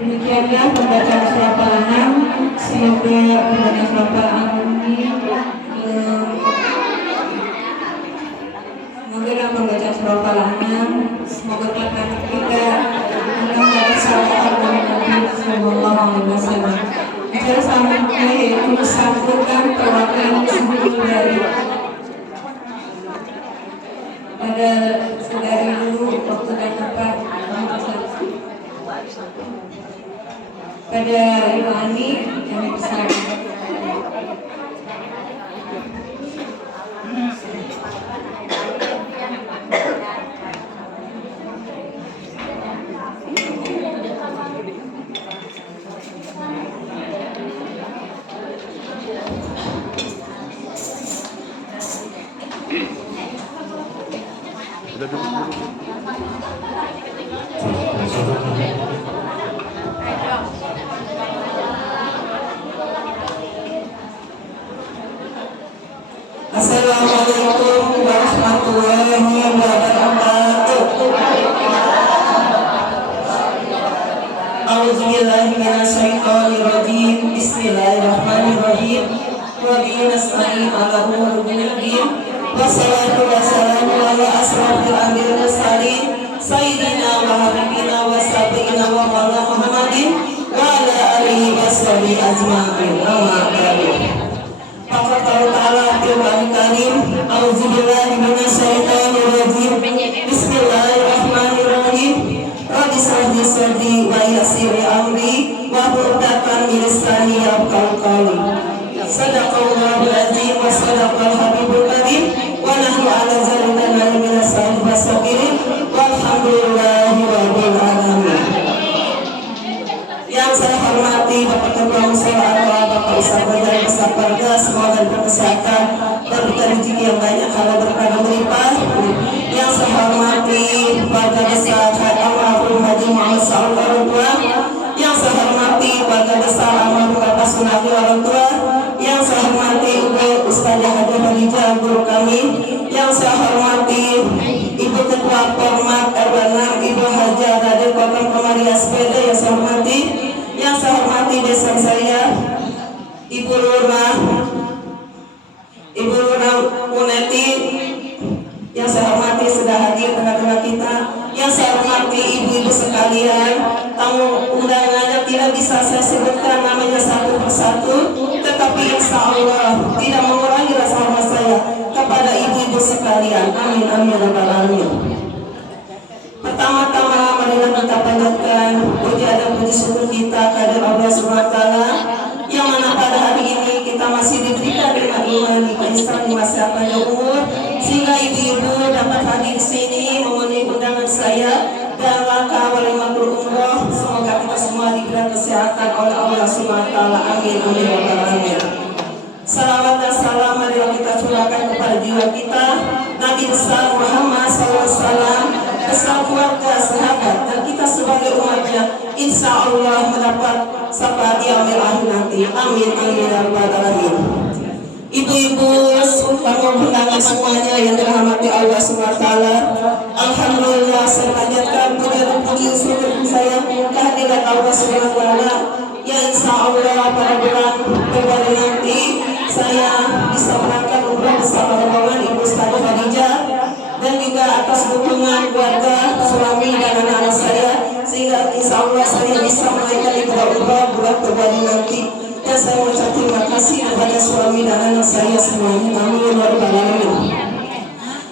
Demikianlah pembacaan surah Al-An'am. Semoga pembacaan surah Al-An'am ini semoga dalam pembacaan surah Al-An'am semoga kita mendapat syafaat dari Nabi Sallallahu Alaihi Wasallam. Acara selanjutnya yaitu sambungan perwakilan sebelum dari pada saudari dulu waktu dan tempat pada Ibu Ani yang besar. Assalamualaikum warahmatullahi wabarakatuh. A'udzubillahi minasyaitonir rajim. Bismillahirrahmanirrahim. Wa bihi nasta'in 'ala umuril din. Wassalatu wassalamu ala asrofil anbiya'i wal mursalin sayyidina wa habibina wa sayyidina wa maulana Muhammadin wa ala alihi washabihi ajma'in. Amma ba'du. Faqad ta'ala Al-Qur'an Karim. A'udzubillahi minasyaitonir rajim. Bismillahirrahmanirrahim. Rabbi shrah li sadri wa yassir li amri wa hlul 'uqdatam min lisani yafqahu qawli. Shadaqallahul azim wa shadaqal habibul karim wa nahnu 'ala dzalika minas sabirin walhamdulillahi rabbil alamin. Yang saya hormati Bapak Ketua Musyawarah, Bapak Ustaz Bajar Besar Keluarga, semoga berkesehatan dan rezeki yang banyak kalau berkah berlimpah. Yang saya hormati keluarga besar almarhum Haji Muhammad Saud orang tua. Yang saya hormati keluarga besar almarhum Bapak Sunardi orang tua. Yang saya hormati Ibu Ustazah Haji Khadijah guru kami. Yang saya hormati Ibu Ketua Format RW 6 Ibu Haja Raden Kota Komaria Sepeda. Yang saya hormati, yang saya hormati desa saya Ibu Lurah Muneti. Yang saya hormati sudah hadir tengah-tengah kita. Yang saya hormati ibu-ibu sekalian, tamu undangannya tidak bisa saya sebutkan namanya satu persatu, tetapi insya Allah tidak mengurangi rasa hormat saya kepada ibu-ibu sekalian. Amin amin rabbal alamin. Pertama-tama marilah kita panjatkan puji dan puji syukur kita kepada Allah Subhanahu wa taala yang mana pada hari ini kita masih diberikan nikmat iman, nikmat Islam di masa panjang umur sehingga ibu-ibu dapat hadir di sini memenuhi undangan saya dan rangka walimatul umroh. Semoga kita semua diberi kesehatan oleh Allah Subhanahu wa taala. Amin amin rabbal alamin. Salawat dan salam marilah kita curahkan kepada jiwa kita Nabi besar Muhammad SAW bersama keluarga, sahabat dan kita sebagai umatnya, insya Allah mendapat syafaat yaumil akhir nanti. Amin amin ya rabbal alamin. Ibu-ibu, tamu undangan semuanya yang dirahmati Allah Subhanahu wa taala. Alhamdulillah saya panjatkan puji dan puji syukur saya kehadirat Allah Subhanahu wa taala. Ya insya Allah pada bulan Februari nanti saya bisa berangkat umrah bersama rombongan Ibu Ustazah Khadijah dan juga atas dukungan keluarga, suami dan anak-anak saya sehingga insya Allah saya bisa menaikkan ibadah umrah bulan Februari nanti. Dan saya mengucap terima kasih kepada suami dan anak saya semuanya. Amin ya rabbal alamin.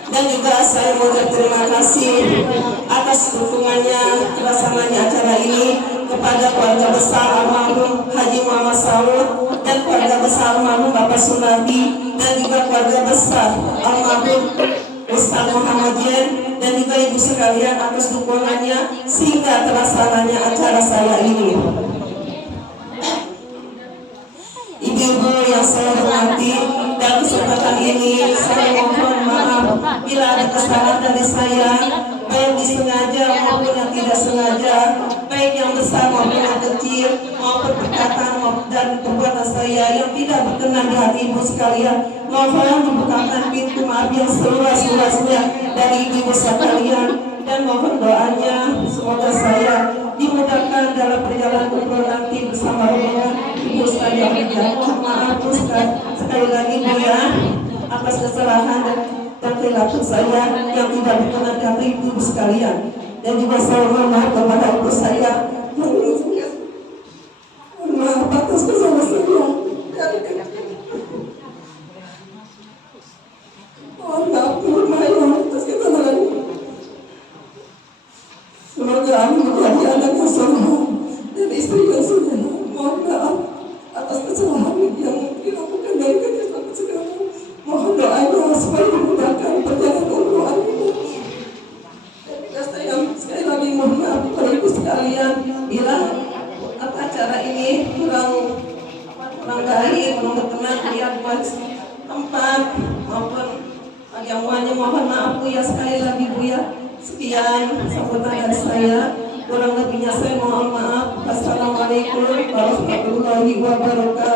Dan juga saya mengucap terima kasih atas dukungannya pelaksananya acara ini kepada keluarga besar almarhum Haji Muhammad Saud dan keluarga besar almarhum Bapak Sunardi dan juga keluarga besar almarhum Ustaz Muhammad Jen dan juga ibu sekalian atas dukungannya sehingga terlaksananya acara saya ini. Ibu-ibu yang saya hormati, dalam kesempatan ini saya mohon maaf bila ada kesalahan dari saya, baik disengaja maupun yang tidak sengaja, baik yang besar maupun yang kecil, maupun perkataan dan perbuatan saya yang tidak berkenan di hati ibu sekalian. Mohon dibukakan pintu maaf yang seluas-luasnya dari ibu sekalian dan mohon doanya semoga saya dimudahkan dalam perjalanan sekali lagi Bu ya, atas kesalahan dan perilaku saya yang tidak berkenan di hati ibu sekalian. Dan juga saya mohon maaf kepada ibu saya yang maaf atas kesalahan saya dari kecil. Mohon maaf Bu Maya atas kesalahan ini. Semoga aku menjadi anak yang soleh dan istri yang soleh. Mohon maaf atas kesalahan yang dilakukan dari kecil sampai sekarang. Mohon doanya supaya dimudahkan perjalanan umroh ini. Dan juga saya sekali lagi mohon maaf kepada ibu sekalian bila acara ini kurang baik, kurang berkenan lihat buat tempat maupun jamuannya. Mohon maaf Bu ya, sekali lagi Bu ya. Sekian sambutan dari saya, kurang lebihnya saya mohon maaf. Assalamualaikum warahmatullahi wabarakatuh.